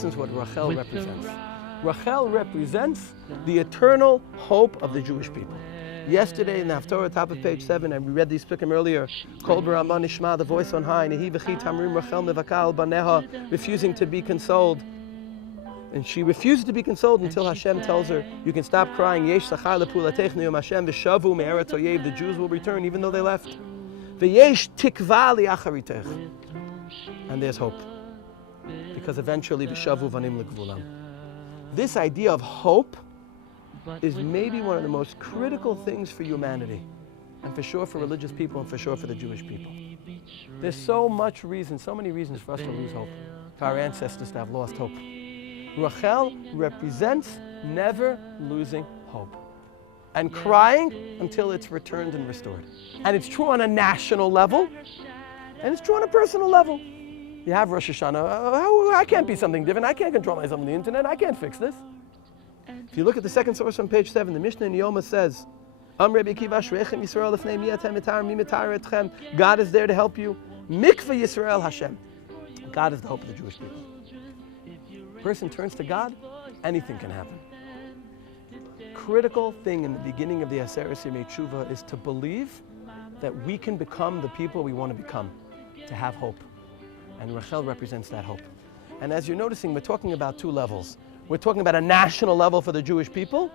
essence what Rachel represents. Rachel represents the eternal hope of the Jewish people. Yesterday in the Haftorah, top of page 7, and we read these psukim earlier, Kol Barama Nishma, the voice on high, Nehi v'chi tamrim Rachel mevakal baneha, refusing to be consoled. And she refused to be consoled until Hashem tells her, you can stop crying. Yesh sachar lepulatech niyom Hashem v'shavu me'eretz oyev. The Jews will return even though they left. V'yesh tikva li'acharitech. And there's hope. Because eventually v'shavu vanim l'gvulam. This idea of hope is maybe one of the most critical things for humanity. And for sure for religious people and for sure for the Jewish people. There's so many reasons for us to lose hope. For our ancestors to have lost hope. Rachel represents never losing hope and crying until it's returned and restored. And it's true on a national level, and it's true on a personal level. You have Rosh Hashanah. I can't be something different. I can't control myself on the internet. I can't fix this. If you look at the second source on page 7, the Mishnah in Yoma says, God is there to help you. Mikveh Yisrael Hashem. God is the hope of the Jewish people. Person turns to God, anything can happen. Critical thing in the beginning of the Aseret Y'mei Teshuva is to believe that we can become the people we want to become, to have hope. And Rachel represents that hope. And as you're noticing, we're talking about two levels. We're talking about a national level for the Jewish people,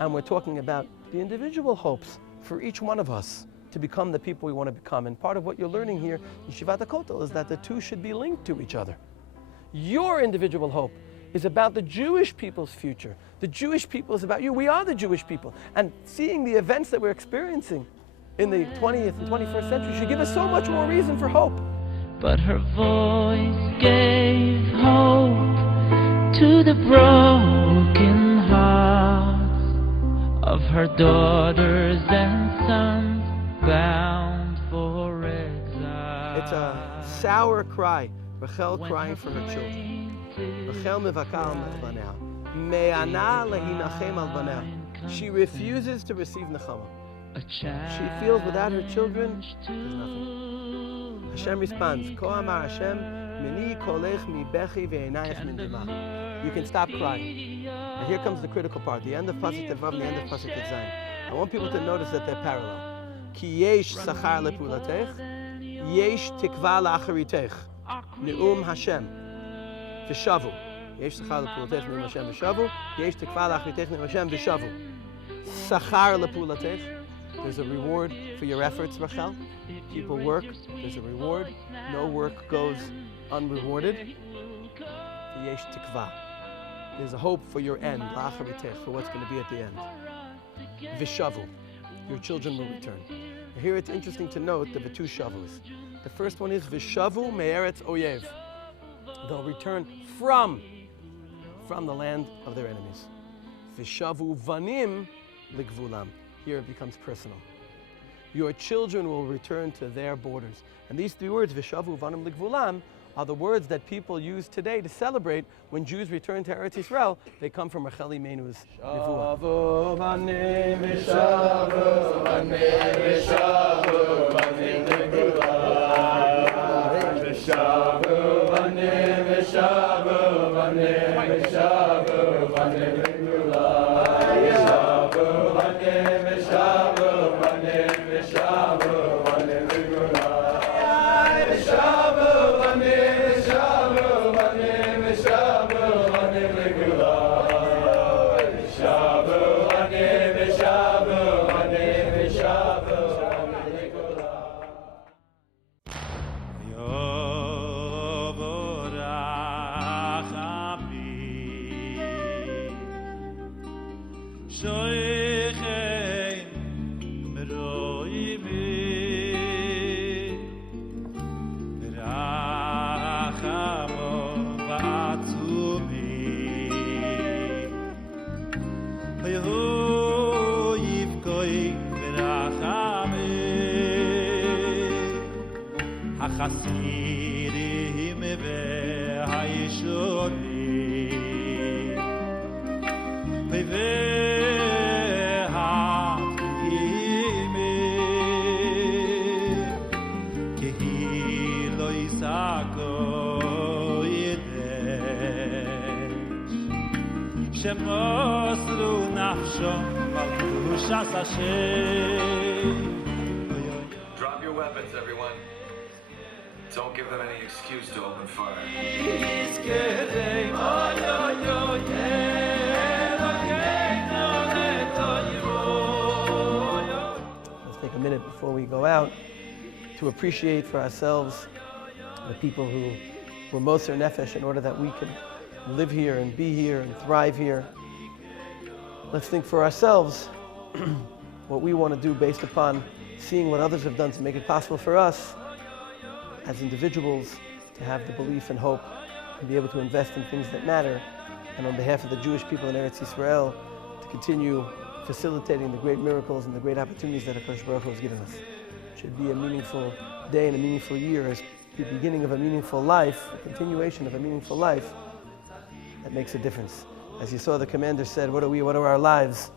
and we're talking about the individual hopes for each one of us to become the people we want to become. And part of what you're learning here, Yeshivat Hakotel, is that the two should be linked to each other. Your individual hope is about the Jewish people's future. The Jewish people is about you. We are the Jewish people. And seeing the events that we're experiencing in the 20th and 21st century should give us so much more reason for hope. But her voice gave hope to the broken hearts of her daughters and sons bound for exile. It's a sour cry. Rachel crying for her children. Rachel mevakal banea. Me'ana lehinachem al banea. She refuses to receive nechama. She feels without her children, there's nothing. Hashem responds, Ko amar Hashem, mini kolech mi bechi ve'enayach min dima. You can stop crying. And here comes the critical part, the end of Pasuk Tevav and the end of Pasuk Zayin. I want people to notice that they're parallel. Ki yesh sachar lepulatech, yesh tikva la'acharitech. Ne'um Hashem, v'shavu. Yesh sachar lepulatech, ne'um Hashem, v'shavu. Yesh tikva la'acharitech, ne'um Hashem, v'shavu. Sachar lepulatech. There's a reward for your efforts, Rachel. People work, there's a reward. No work goes unrewarded. Yesh tikva. There's a hope for your end, la'acharitech, for what's going to be at the end. V'shavu. Your children will return. Here it's interesting to note the two shavus. The first one is V'shavu me'eretz oyev. They'll return from the land of their enemies. V'shavu vanim ligvulam. Here it becomes personal. Your children will return to their borders. And these three words, V'shavu vanim ligvulam, are the words that people use today to celebrate when Jews return to Eretz Yisrael. They come from Rachel Imeinu's nevuah. V'shavu vanim, v'shavu vanim, v'shavu vanim ligvulam. V'shavu vanim, v'shavu vanim, v'shavu vanim ligvulam. V'shavu vanim, v'shavu vanim, v'shavu vanim ligvulam. Hasidim ve'hayishorim ve'ha'imim kehi lo yisako yideh שמוסרו נפשם על קדושת השם. Drop your weapons, everyone. Don't give them any excuse to open fire. Let's take a minute before we go out to appreciate for ourselves the people who were moser nefesh in order that we could live here and be here and thrive here. Let's think for ourselves what we want to do based upon seeing what others have done to make it possible for us as individuals to have the belief and hope and be able to invest in things that matter, and on behalf of the Jewish people in Eretz Yisrael to continue facilitating the great miracles and the great opportunities that HaKadosh Baruch Hu has given us. It should be a meaningful day and a meaningful year as the beginning of a meaningful life, a continuation of a meaningful life that makes a difference. As you saw, the commander said, what are our lives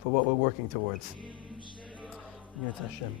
for what we're working towards? Yirtzeh Hashem.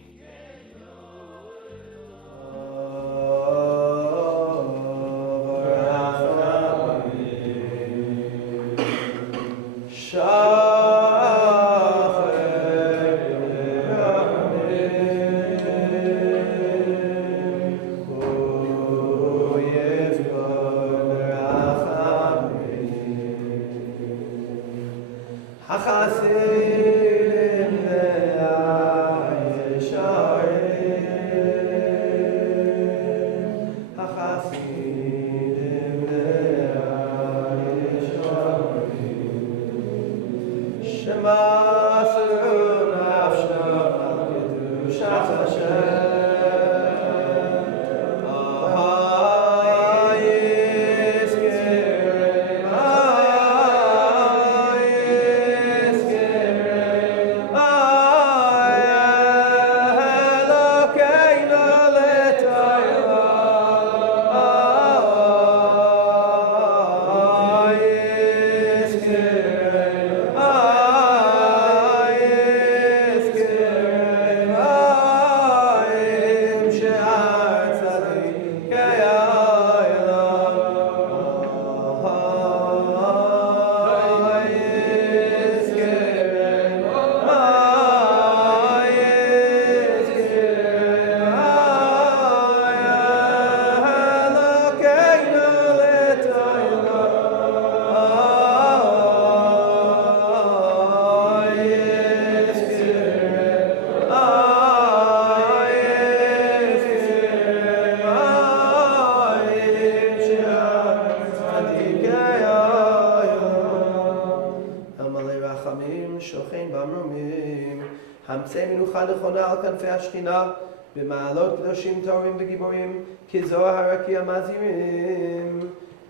במעלות קדושים טהורים וגיבורים כזוהר הרקיע מזהירים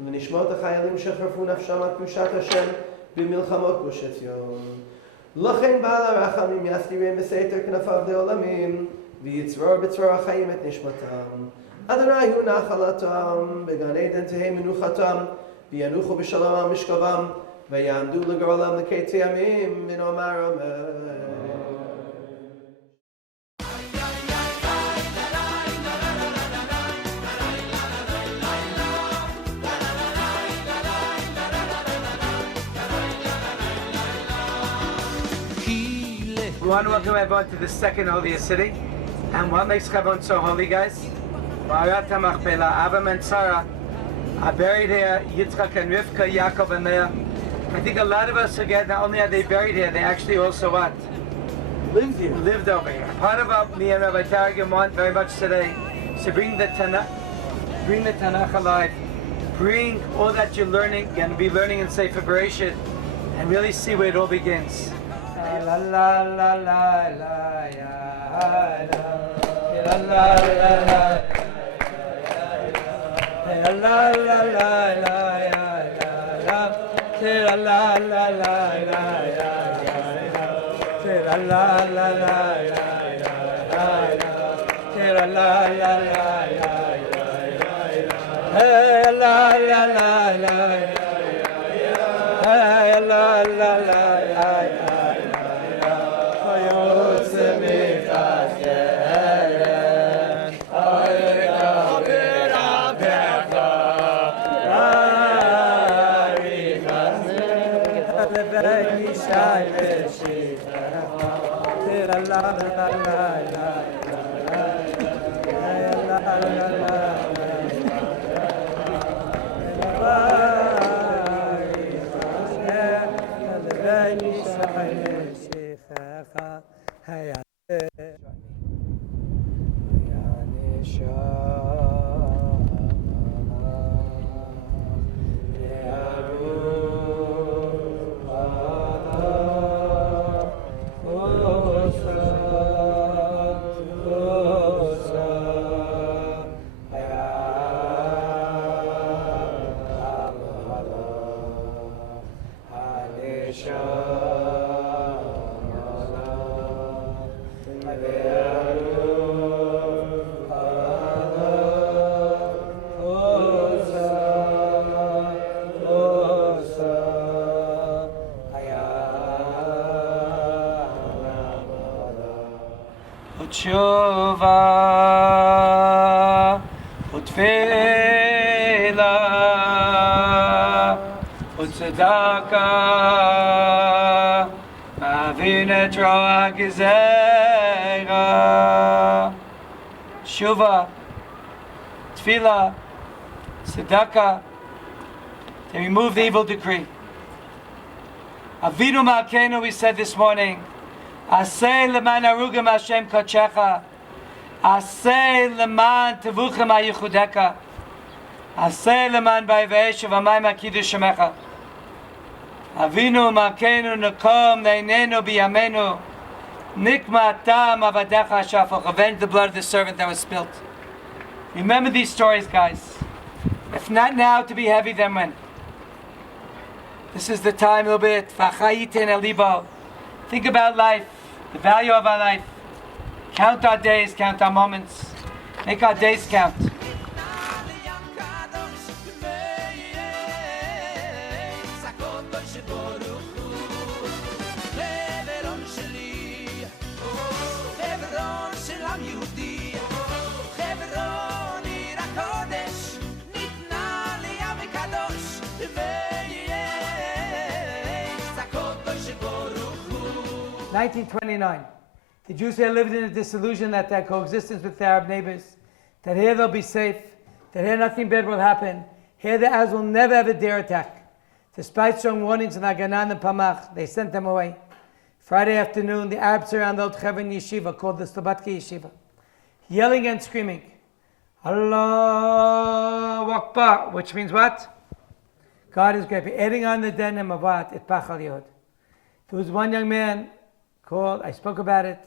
ונשמות החיילים שחרפו נפשם על קדושת השם במלחמות גוש עציון. לכן בעל הרחמים יסתירם בסתר כנפיו לעולמים ויצרור בצרור החיים את נשמתם. אדוני הוא נחלתם בגן עדן תהא מנוחתם וינוחו בשלום על משכבם ויעמדו לגורלם לקץ ימים ונאמר אמן. We want to welcome everyone to the second holiest city. And what makes Chevron so holy, guys? Me'arat Hamechpeila, Avram and Sarah are buried here, Yitzchak and Rivka, Yaakov and Leah. I think a lot of us forget not only are they buried here, they actually also what? Lived here. Lived over here. Part of what me and Rabbi Targum want very much today is to bring the Tanakh alive. Bring all that you're learning, you're going to be learning in Sefer Bereshit, and really see where it all begins. La la la la la ya la la la la la la la la ya la la la la ya la la la la ya la la la la ya la la la la la la la Tshuva utfila utzdaka avinet roa gezera Tshuva tfila tzedaka to remove the evil decree. Avinu Malkeinu, we said this morning, Aseh leman arugim Hashem kochecha, Aseh leman tevuchem hayichudeka, Aseh leman ba'iveish v'amayim ha'kiddush shemecha. Avinu Malkeinu nekom neinenu b'yamenu, nikma tam avadecha shafach, avenge the blood of the servant that was spilt. Remember these stories, guys. If not now, to be heavy, then when? This is the time a little bit. Think about life, the value of our life. Count our days, count our moments. Make our days count. In 1929, the Jews here lived in a disillusion that their coexistence with their Arab neighbors, that here they'll be safe, that here nothing bad will happen, here the Arabs will never ever dare attack. Despite strong warnings in Aganan and Pamach, they sent them away. Friday afternoon, the Arabs surrounded old Chevron Yeshiva, called the Slobodki Yeshiva, yelling and screaming, Allah Akbar, which means what? God is great. Adding on the denim of what? Itpachal Yod. There was one young man called, I spoke about it,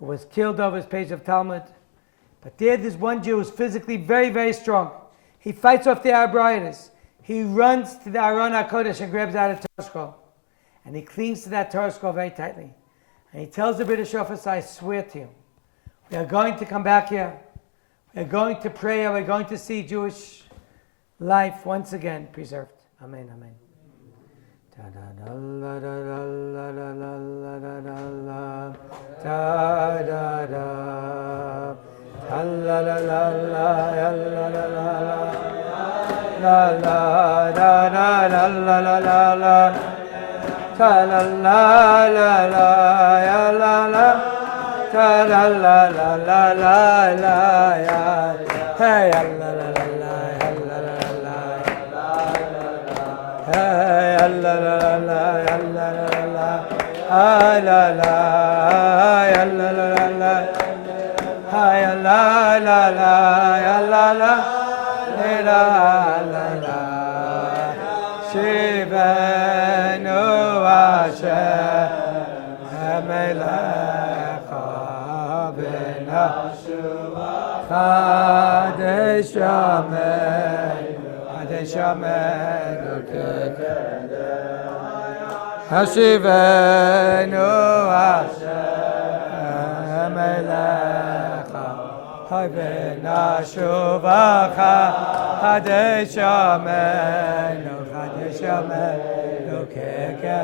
who was killed over his page of Talmud. But there's one Jew who's physically very, very strong. He fights off the Arab rioters. He runs to the Aron HaKodesh and grabs out a Torah scroll. And he clings to that Torah scroll very tightly. And he tells the British officer, I swear to you, we are going to come back here. We are going to pray and we're going to see Jewish life once again preserved. Amen, amen. Hashivenu Hashem Elecha Havena Shuvacha Hadesh Amenu Hadesh Amenu Keke